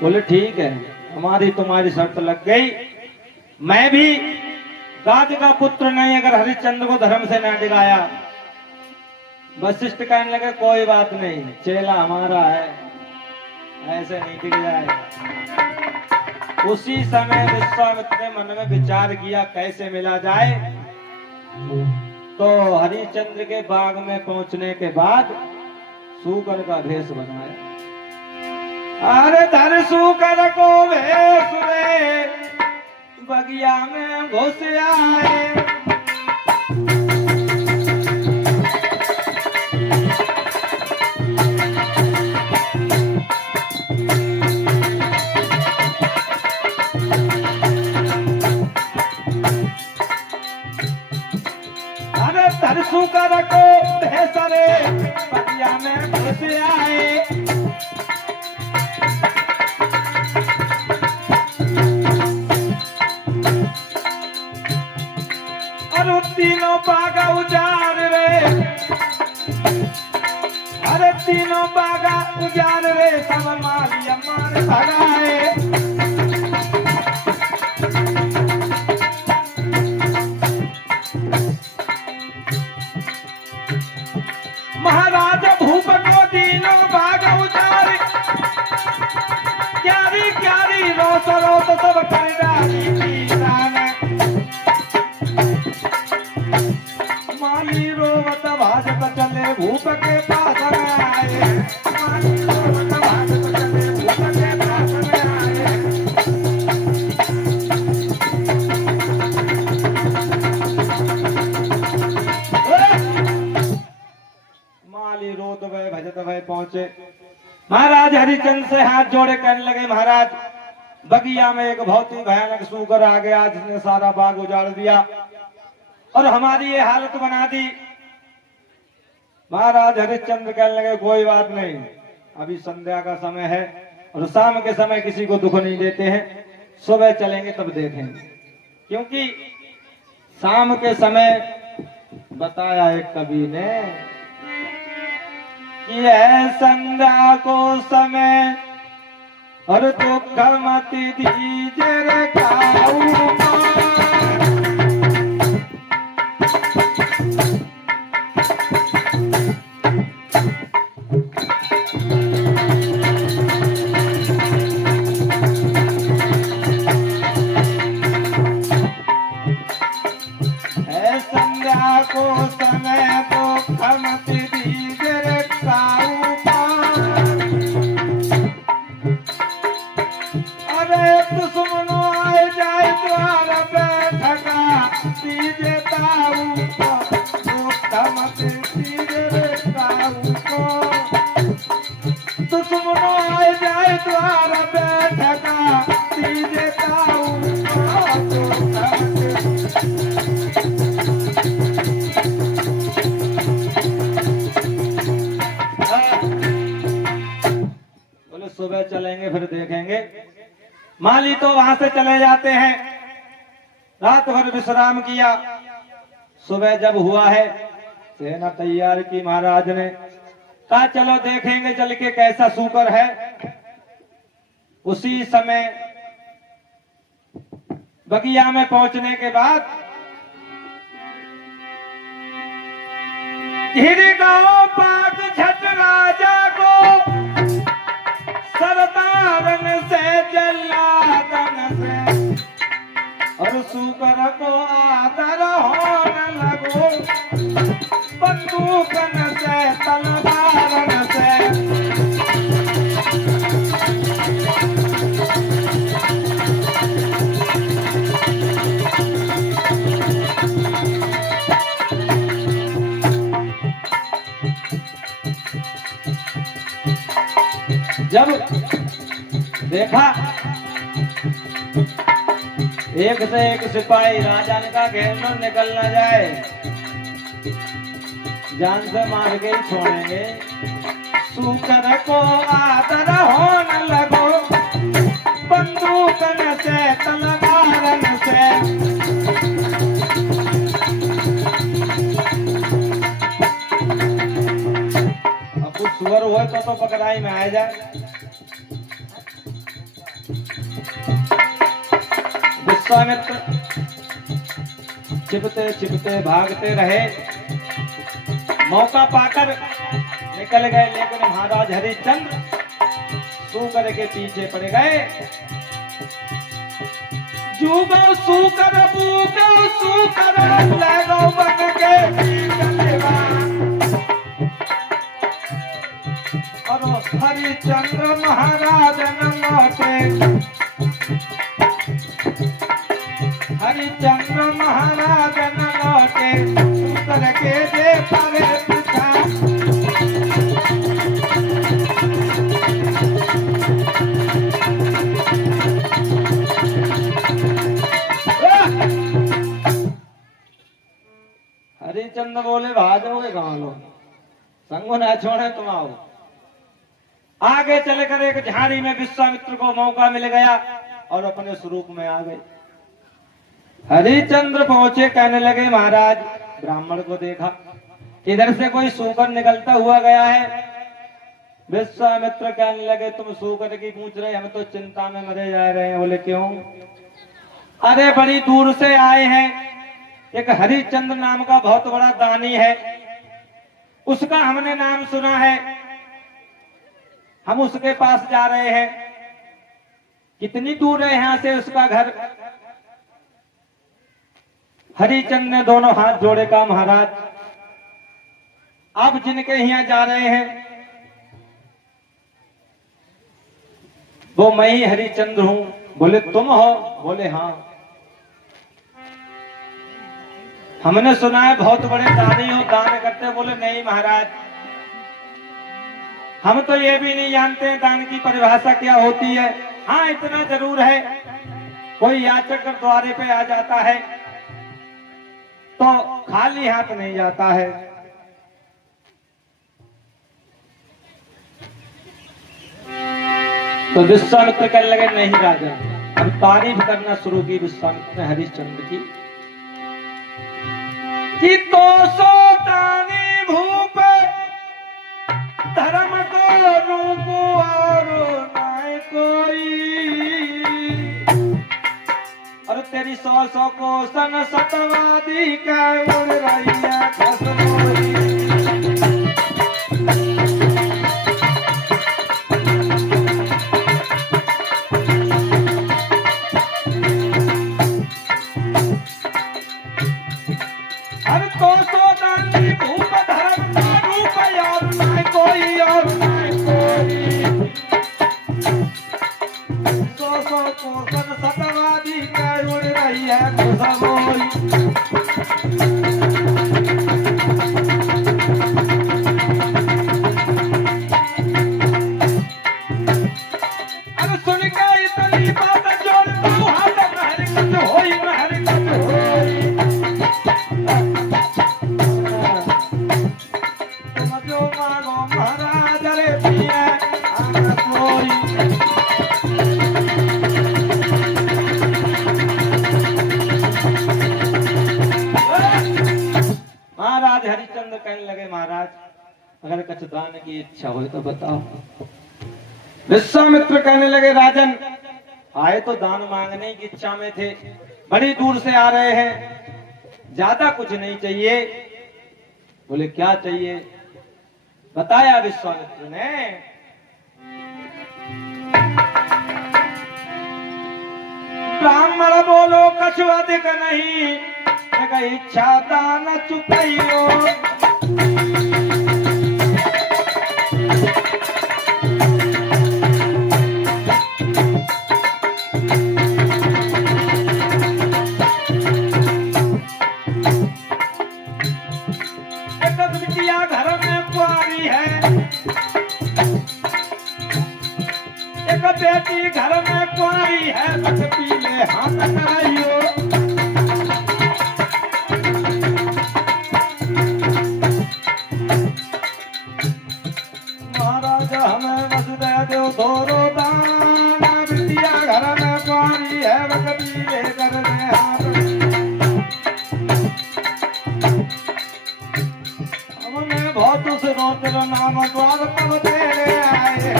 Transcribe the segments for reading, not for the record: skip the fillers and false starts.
बोले ठीक है, हमारी तुम्हारी शर्त लग गई। मैं भी गाज का पुत्र नहीं अगर हरिश्चंद्र को धर्म से न डिगाया। वशिष्ठ कहने लगे कोई बात नहीं, चेला हमारा है, ऐसे नहीं टिक जाएगा। उसी समय विश्वामित्र ने मन में विचार किया कैसे मिला जाए। तो हरिश्चंद्र के बाग में पहुंचने के बाद सूकर का भेष बनाया। अरे धर सूकर को भेष रे बगिया में घुस आए। अरे धर सूकर को भेष रे बगिया में घुस आए। तीनों बागा उजाड़ रे, अरे तीनों बागा उजाड़ रे, सब माली अम्मार भगाए। महाराज भूप को तीनों बागा उजाड़, क्यारी क्यारी रोस रोस सब कर डाली। माली रोवत भाजत चले भूप के पास आए। माली रोवत भाजत चले भूप के पास आए। माली रोत भय भजत भय पहुंचे। महाराज हरिचंद्र से हाथ जोड़े कहने लगे महाराज बगिया में एक बहुत ही भयानक सूकर आ गया जिसने सारा बाग उजाड़ दिया और हमारी ये हालत बना दी। महाराज हरिश्चंद्र कहने लगे कोई बात नहीं, अभी संध्या का समय है और शाम के समय किसी को दुख नहीं देते हैं, सुबह चलेंगे तब देखेंगे। क्योंकि शाम के समय बताया एक कवि ने कि है संध्या को समय और दुख मत दीजे रे काऊ। को समय तो खमत दीजे रे काऊ। अरे दुश्मनो आए जाए द्वार बैठका दीजे ताऊ को खमत दीजे रे काऊ को। दुश्मनो आए जाए द्वार बैठका दीजे ताऊ को सुबह चलेंगे फिर देखेंगे। माली तो वहां से चले जाते हैं। रात भर विश्राम किया। सुबह जब हुआ है सेना तैयार की महाराज ने कहा चलो देखेंगे चल के कैसा सूकर है। उसी समय बगिया में पहुंचने के बाद घिर गांव पाक झट राजा को सरदारन से जल्लादन से और सूकर को आदर होने लगो। बंदूकन से तलवारन से जब देखा एक से एक सिपाही राजा ने कहा घेरनो निकल ना जाए, जान से मार के ही छोड़ेंगे। सूकर को आदर होने लगो। बंदूकन से तलवारन से अब कुछ सुअर हुए तो पकड़ाई में आ जाए। विश्वामित्र छिपते छिपते भागते रहे, मौका पाकर निकल गए, लेकिन महाराज हरिश्चंद्र सूकर के पीछे पड़ गए। जूगो सूकर बूगो सूकर लगो बन के और हरिश्चंद्र महाराज न लौटे, हरिश्चंद्र महाराज न लौटे, सूकर के दे परे पिता। हरिश्चंद्र बोले भाजोगे कहाँ लो, संगो न छोड़े तुम आओ। आगे चले कर एक झाड़ी में विश्वामित्र को मौका मिल गया और अपने स्वरूप में आ गए। हरिश्चंद्र पहुंचे, कहने लगे महाराज ब्राह्मण को देखा, इधर से कोई सूकर निकलता हुआ गया है। विश्वामित्र कहने लगे तुम सूकर की पूछ रहे, हम तो चिंता में मरे जा रहे हैं। बोले क्यों? अरे बड़ी दूर से आए हैं, एक हरिश्चंद्र नाम का बहुत बड़ा दानी है, उसका हमने नाम सुना है, हम उसके पास जा रहे हैं। कितनी दूर है यहां से उसका घर? हरिश्चंद्र ने दोनों हाथ जोड़े, कहा महाराज आप जिनके यहाँ जा रहे हैं वो मैं ही हरिश्चंद्र हूं। बोले तुम हो? बोले हाँ। हमने सुना है बहुत बड़े दानी हो, दान करते। बोले नहीं महाराज, हम तो ये भी नहीं जानते दान की परिभाषा क्या होती है। हाँ इतना जरूर है, कोई याचक कर द्वारे पे आ जाता है तो खाली हाथ नहीं जाता है। तो विश्वामित्र कहने लगे नहीं राजन। अब तारीफ करना शुरू की विश्वामित्र ने हरिश्चंद्र की, कि तो सो दानी भूप धर्म को रूप और नाय कोई, और तेरी 100 कोसन सतवादी का उड़ रही है खसरोई। सतवादी का उड़ रही है खसरोई। अरे सुन के इतनी बात जोड़ तू हाथ महर कच होई, महर कच होई। तुम जो मांगो महाराज रे पिया आना कोई। महाराज हरिश्चंद्र कहने लगे महाराज अगर कुछ दान की इच्छा हो तो बताओ। विश्वामित्र कहने लगे राजन आए तो दान मांगने की इच्छा में थे, बड़ी दूर से आ रहे हैं, ज्यादा कुछ नहीं चाहिए। बोले क्या चाहिए? बताया विश्वामित्र ने, ब्राह्मण बोलो कछु अधिक नहीं, इच्छा दान चुकाइयो। बिटिया घर में कुंवारी है, एक बेटी घर में कुंवारी है, बस पीले हाथ कराइयो। महाराज हमें बस दे दो थोरो दान, बिटिया घर में कुंवारी है, बस पीले कर दे हाथ। बहुत सुनो तेरा नाम द्वार तब तेरे आए,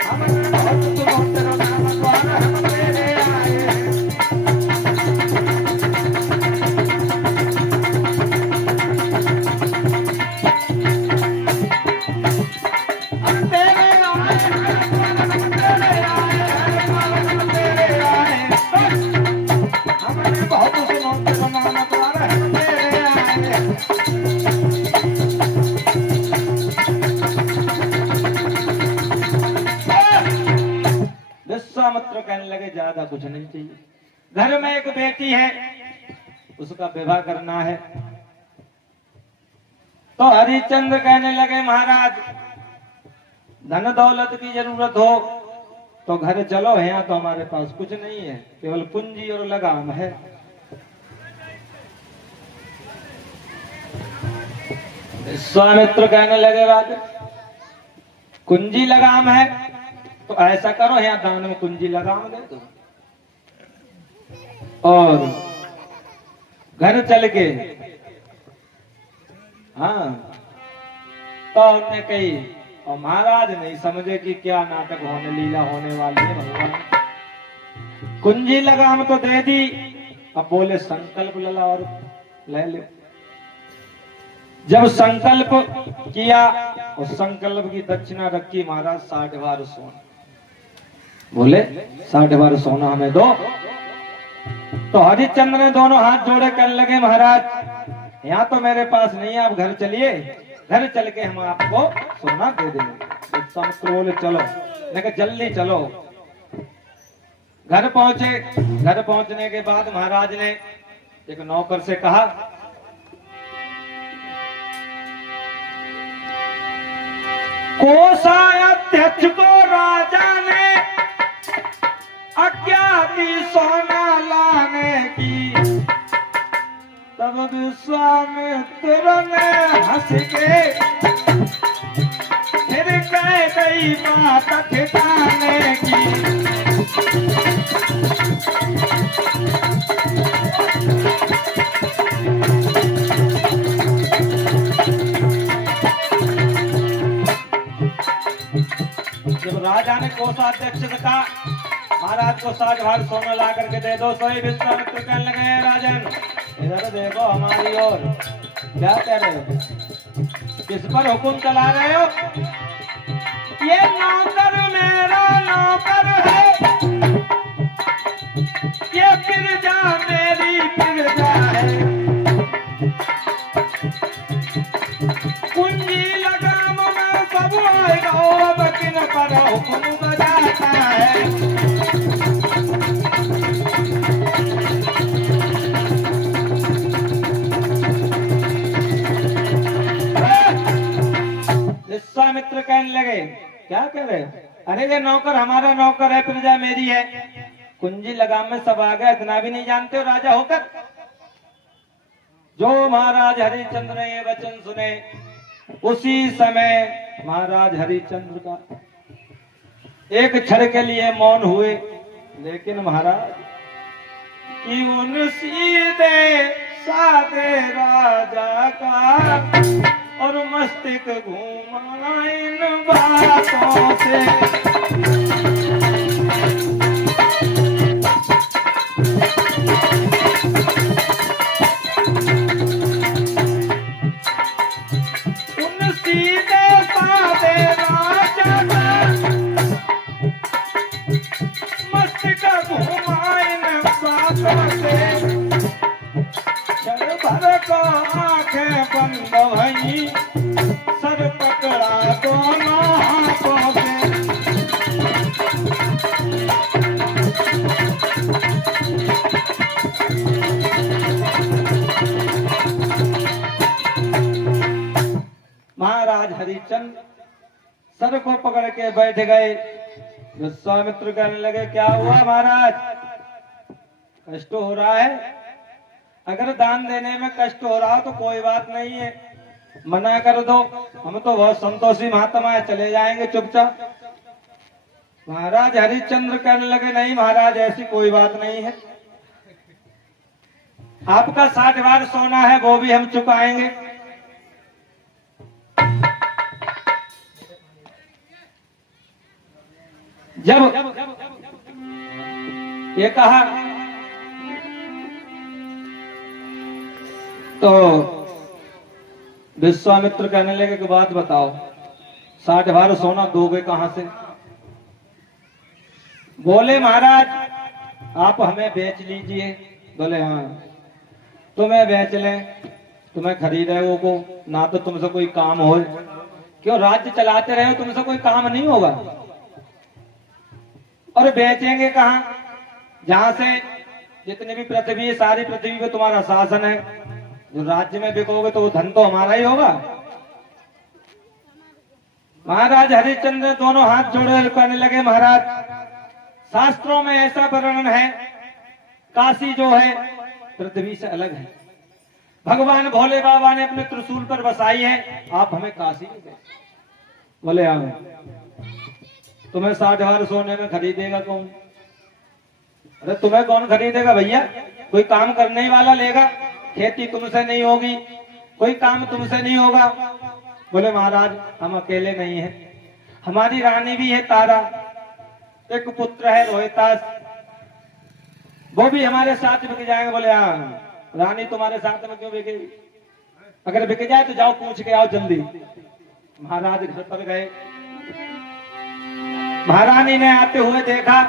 हमने बहुत सुनो तेरा नाम द्वार हम तेरे विश्वामित्र कहने लगे ज्यादा कुछ नहीं चाहिए, घर में एक बेटी है उसका विवाह करना है। तो हरिश्चंद्र कहने लगे महाराज धन दौलत की जरूरत हो तो घर चलो, यहाँ तो हमारे पास कुछ नहीं है, केवल पूंजी और लगाम है। विश्वामित्र कहने लगे राजा कुंजी लगाम है तो ऐसा करो यहाँ दान में कुंजी लगाम दे दो और घर चल के, हाँ तो उन्होंने कही और महाराज नहीं समझे कि क्या नाटक होने लीला होने वाली है भगवान। कुंजी लगाम तो दे दी, अब बोले संकल्प लला और ले ले। जब संकल्प किया और संकल्प की दक्षिणा रखी महाराज 60 बार सोना, बोले 60 बार सोना हमें दो। तो हरिश्चंद्र ने दोनों हाथ जोड़े करने लगे महाराज यहाँ तो मेरे पास नहीं है, आप घर चलिए, घर चल के हम आपको सोना दे देंगे। विश्वामित्र बोले चलो, लेकिन जल्दी चलो। घर पहुंचे, घर पहुंचने के बाद महाराज ने एक नौकर से कहा कोषाध्यक्ष को राजा ने आज्ञा दी सोना लाने की। तब विश्वामित्र ने हंस के फिर कह गई बात ठिकाने की। जब राजा ने कोषाध्यक्ष से कहा महाराज को 60 भार सोना ला करके दे दो, सोई विश्वामित्र कहने लगे राजन इधर देखो हमारी ओर, क्या कह रहे हो, किस पर हुक्म चला रहे हो? ये नौकर मेरा नौकर है, ये प्रजा मेरी प्रजा है। कुंजी लगाम में सब आएगा, अब किन पर हुक्म बजाता है। विश्वामित्र कहने लगे क्या कह रहे हो? अरे ये नौकर हमारा नौकर है, प्रजा मेरी है, कुंजी लगाम में सब आ गया, इतना भी नहीं जानते हो राजा होकर? जो महाराज हरिश्चंद्र ने ये वचन सुने उसी समय महाराज हरिश्चंद्र का एक क्षण के लिए मौन हुए, लेकिन महाराज कि उन सीधे साधे राजा का और मस्तिष्क घूमा इन बातों से। उन सीधे साधे राजा का मस्तिष्क घूमा इन बातों से। क्षण भर को आंखें बंद भई, सर पकड़ा दोनों हाथों से। महाराज हरिश्चंद्र सर को पकड़ के बैठ गए। विश्वामित्र कहने लगे क्या हुआ महाराज, कष्ट हो रहा है? अगर दान देने में कष्ट हो रहा तो कोई बात नहीं है, मना कर दो, हम तो बहुत संतोषी महात्मा है, चले जाएंगे चुपचाप। महाराज हरिश्चंद्र कहने लगे नहीं महाराज ऐसी कोई बात नहीं है, आपका 60 बार सोना है वो भी हम चुकाएंगे। जब ये कहा तो विश्वामित्र कहने लगे कि बात बताओ 60 बार सोना दोगे कहां से? बोले महाराज आप हमें बेच लीजिए। बोले हाँ तुम्हें बेच लें, तुम्हें खरीदे वो को ना तो तुमसे कोई काम हो, क्यों राज्य चलाते रहे हो, तुमसे कोई काम नहीं होगा। और बेचेंगे कहाँ? जहां से जितनी भी पृथ्वी है, सारी पृथ्वी पे तुम्हारा शासन है। जो राज्य में बिकोगे तो वो धन तो हमारा ही होगा। महाराज हरिश्चंद्र दोनों हाथ जोड़े कहने लगे, महाराज शास्त्रों में ऐसा वर्णन है, काशी जो है पृथ्वी से अलग है। भगवान भोले बाबा ने अपने त्रिशूल पर बसाई है, आप हमें काशी में दे। बोले आओ, तुम्हें 60,000 सोने में खरीदेगा कौन? अरे तुम्हें कौन खरीदेगा भैया? कोई काम करने वाला लेगा, खेती तुमसे नहीं होगी, कोई काम तुमसे नहीं होगा। बोले महाराज हम अकेले नहीं हैं, हमारी रानी भी है तारा, एक पुत्र है रोहितास, वो भी हमारे साथ बिक जाएंगे। बोले हाँ, रानी तुम्हारे साथ में क्यों बिकेगी? अगर बिक जाए तो जाओ पूछ के आओ जल्दी। महाराज घर पर गए, महारानी ने आते हुए देखा,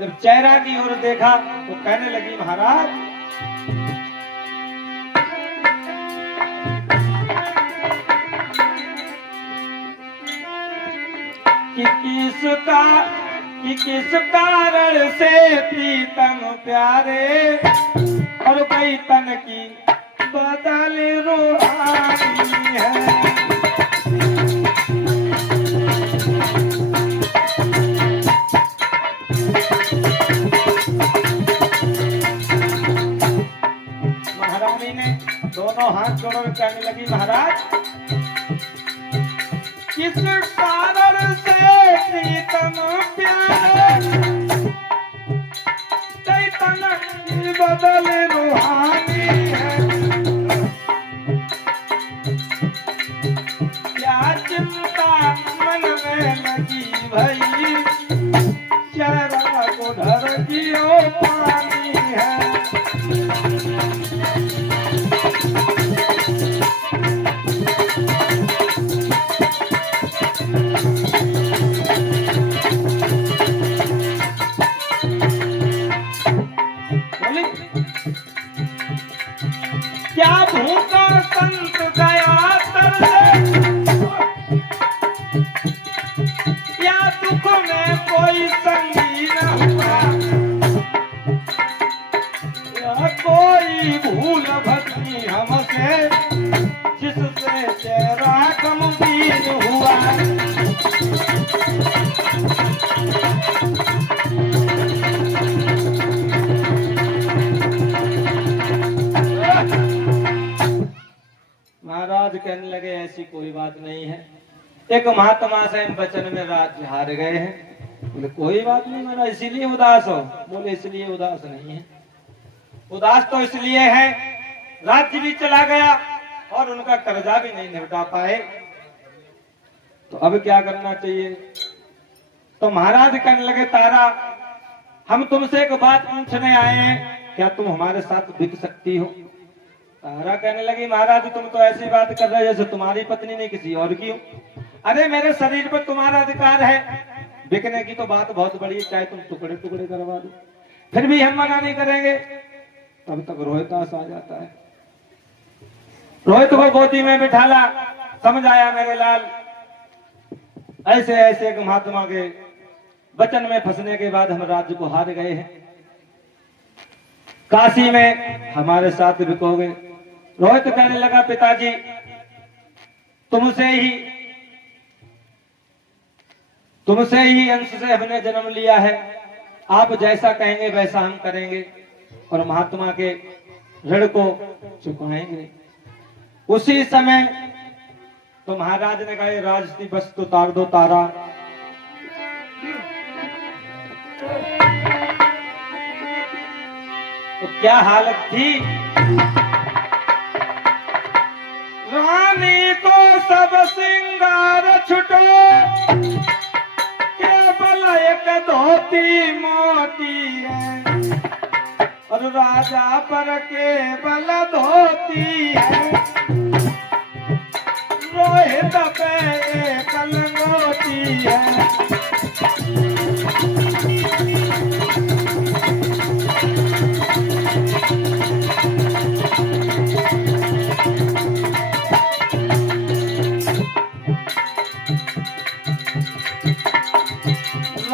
जब चेहरा की ओर देखा तो कहने लगी, महाराज कि किस कारण से प्रीतम प्यारे और कई तन की बदल रूहानी है। महारानी ने दोनों हाथ जोड़कर कहने लगी, महाराज किस कारण से प्रीतम प्यारे कई तन की बदल रूहानी है। क्या चिंता मन में लगी भई, चेहरा को ढर दियो पानी है। क्या भूखा संत गया तरले, या दुख में कोई संगी न हुआ, या कोई भूल भटकी हमसे जिससे चेहरा गमगीन हुआ। महाराज कहने लगे, ऐसी कोई बात नहीं है, एक महात्मा से हम वचन में राज्य हार गए हैं। बोले कोई बात नहीं महाराज, इसीलिए उदास हो? बोले इसलिए उदास नहीं है, उदास तो इसलिए है राज्य भी चला गया और उनका कर्जा भी नहीं निपटा पाए, तो अब क्या करना चाहिए? तो महाराज कहने लगे, तारा हम तुमसे एक बात पूछने आए हैं, क्या तुम हमारे साथ बिक सकती हो? तारा कहने लगी, महाराज तुम तो ऐसी बात कर रहे हो जैसे तुम्हारी पत्नी नहीं किसी और की हो। अरे मेरे शरीर पर तुम्हारा अधिकार है, बिकने की तो बात बहुत बड़ी है, चाहे तुम टुकड़े टुकड़े करवा दो, फिर भी हम मना नहीं करेंगे। तब तक रोहितास आ जाता है, रोहित को गोदी में बिठाला, समझाया मेरे लाल ऐसे ऐसे एक महात्मा के वचन में फंसने के बाद हम राज्य को हार गए हैं, काशी में हमारे साथ बिकोगे। रोहित कहने लगा, पिताजी तुमसे ही अंश से हमने जन्म लिया है, आप जैसा कहेंगे वैसा हम करेंगे और महात्मा के ऋण को चुकाएंगे। उसी समय तो महाराज ने कहा, राजसी वस्तु उतार दो तारा। तो क्या हालत थी? रानी को सब सिंगार छुटो, केवल एक धोती मोती है, और राजा पर केवल धोती है, रोहित पे एक लंगोटी है।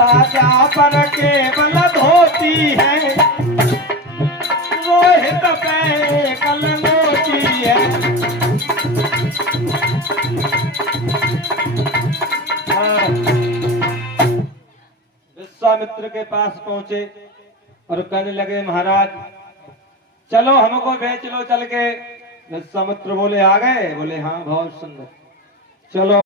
राजा पर केवल धोती है, रोहित पे कलंगोटी है। विश्वामित्र के पास पहुंचे और कहने लगे महाराज चलो हमको बेच लो चल के। विश्वामित्र बोले आ गए? बोले हाँ बहुत सुंदर, चलो